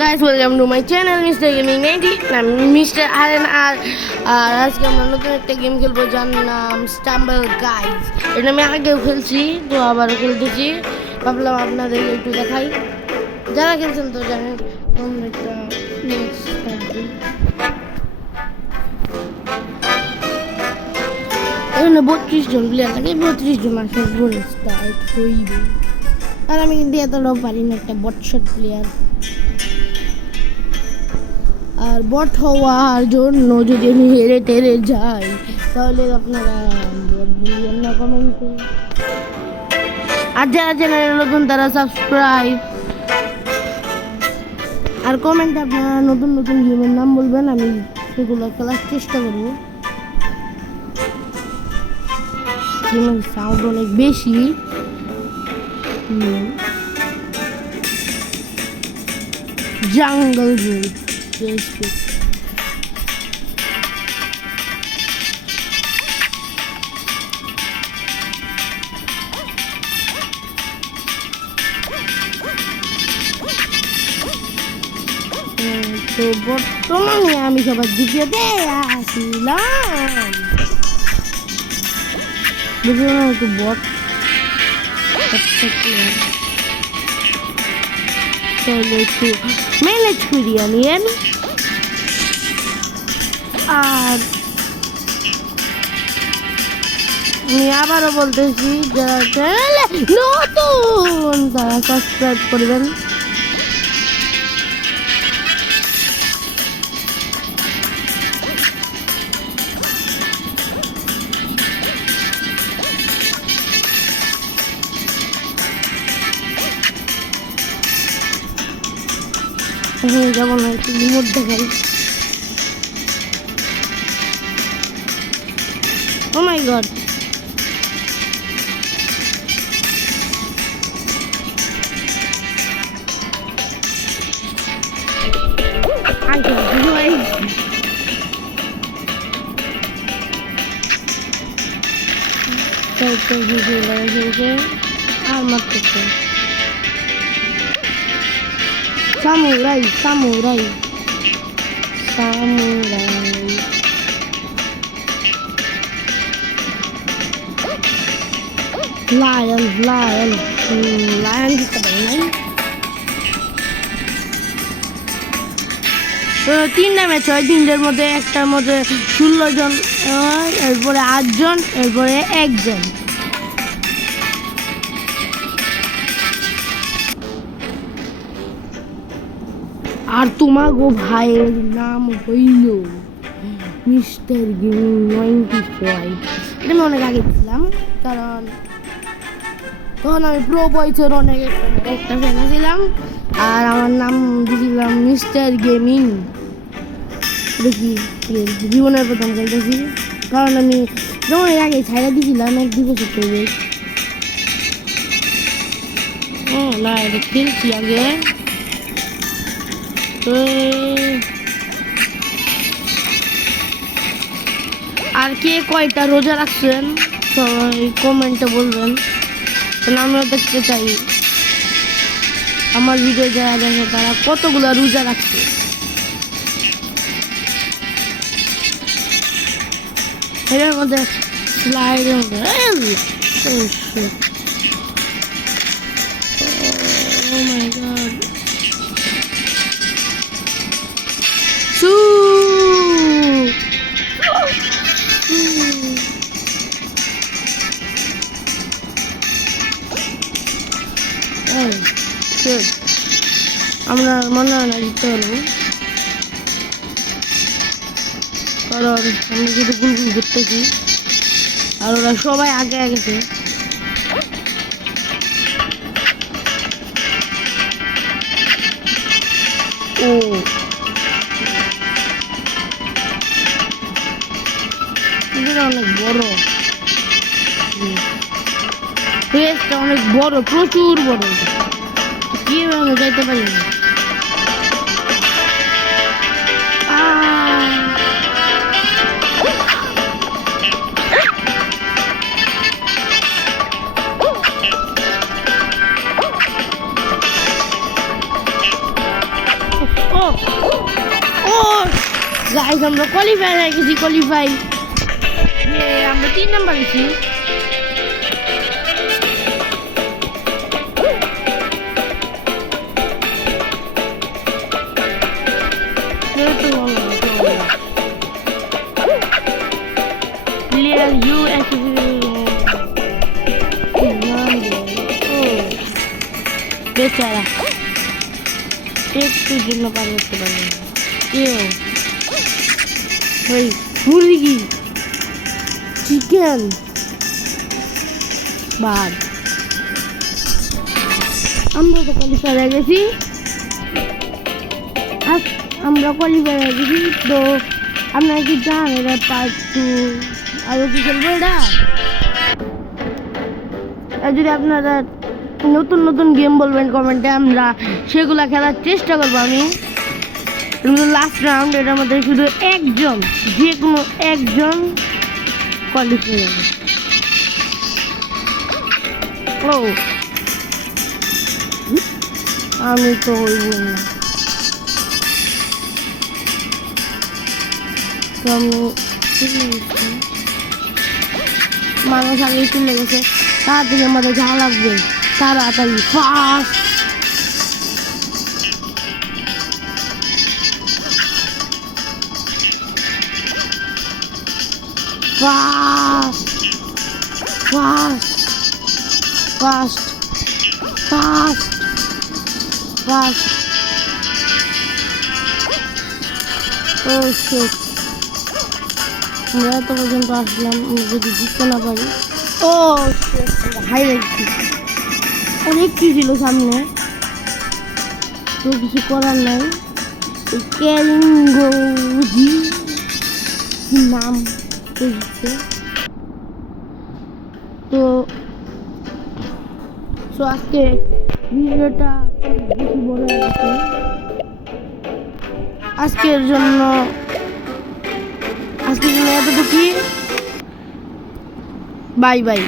guys, welcome to my channel Mr. Gaming 90 আমি মিস্টার আরেন আর আজকে আমরা নতুন একটা গেম খেলবো যার নাম স্টাম্বল গাইজ। এটা আমি আগেও খেলছি, তো আবারও খেলতেছি, ভাবলাম আপনাদেরকে একটু দেখাই। যারা খেলছেন তো জানেন। একটা এখানে 32 জন প্লেয়ার থাকে, 32 জন আসলে বলে স্টার্ট হইবে। আর আমি কিন্তু এতটাও পারি না একটা বটশট প্লেয়ার। আর বট হওয়ার জন্য যদি আমি হেরে টেরে যাই তাহলে আপনারা বলবেন না কমেন্টে। আর যারা চ্যানেলে নতুন তারা সাবস্ক্রাইব আর কমেন্টে আপনারা নতুন নতুন গেমের নাম বলবেন, আমি সেগুলো খেলার চেষ্টা করব। গেমের সাউন্ড অনেক বেশি। জঙ্গল বুক Facebook তো বর্তমানে আমি সবার দ্বিতীয়তে আসিলাম, বুঝলো না একটু বট একটু ম্যানেজ করি আমি। আর আমি আবারও বলতেছি যারা চ্যানেলে নতুন তারা সাবস্ক্রাইব করবেন। যেমন একটু রিমোট দেখাই। Oh my god. আর মারতেছে samurai samurai samurai. Lion lion lion দিতে পারি নাই। তিনটা ম্যাচ হয়, তিনটার মধ্যে একটার মধ্যে 16 জন, এরপরে 8 জন, এরপরে 1 জন। আর তোমার গো ভাইয়ের নাম হইল মিস্টার গেমিং 95। এটা আমি অনেক আগে ছিলাম, কারণ তখন আমি প্রো বয়সের অনেক একটা ফ্যান ছিলাম। আর আমার নাম দিয়েছিলাম মিস্টার গেমিং। দেখি জীবনের প্রথম খেলতেছি, কারণ আমি যেমন এর আগে ছাইড়া দিয়েছিলাম 1-2 বছর করবে। না এটা খেলছি আগে। আর কে কয়টা রোজা রাখছেন সবাই কমেন্টে বলবেন, তাহলে আমিও দেখতে চাই আমার ভিডিও যারা দেখে তারা কতগুলো রোজা রাখছে। এর মধ্যে স্লাইড আমরা মনে হয় না জিততে পারবো, কারণ আমরা শুধু গুলগুল ঘুরতেছি আর ওরা সবাই আগে গেছে। ও এটা অনেক বড়, ফেসটা অনেক বড়, প্রচুর বড়, কিভাবে যাইতে পারি না। ও ও গাইস আমরা কোয়ালিফাই হয়ে গেছি কোয়ালিফাই আমরা 3 নাম্বার আছি Clear you বেচারা একটু জন্য পার করতে পারবে কেউ ওই মুরগি চিকেন ভাত আমরা তো কোয়ালিফাই হয়ে গেছি আমরা কোয়ালিফাই হয়ে গেছি তো আপনারা কি জান এটা পার্ট 2 আরও কি খেলবো এটা আর যদি আপনারা নতুন নতুন গেম বলবেন কমেন্টে আমরা সেগুলো খেলার চেষ্টা করবো আমি লাস্ট রাউন্ড এটার মধ্যে শুধু একজন যে কোনো একজন কোয়ালিফাই হবে ও আমি তো হইব না তো আমি মানুষ আগে চলে গেছে তাড়াতাড়ি আমাদের যাওয়া লাগবে তাড়াতাড়ি fast fast fast fast fast fast oh shit আমরা এত পর্যন্ত আসলাম যদি জিততে না পারি ও হাই লাগছি অনেক কি ছিল সামনে তো কিছু করার নাই ক্যারিঙ্গোজি নাম তো আজকে ভিডিওটা বেশি বড় হয়ে গেছে আজকের জন্য এতটুকুই বাই বাই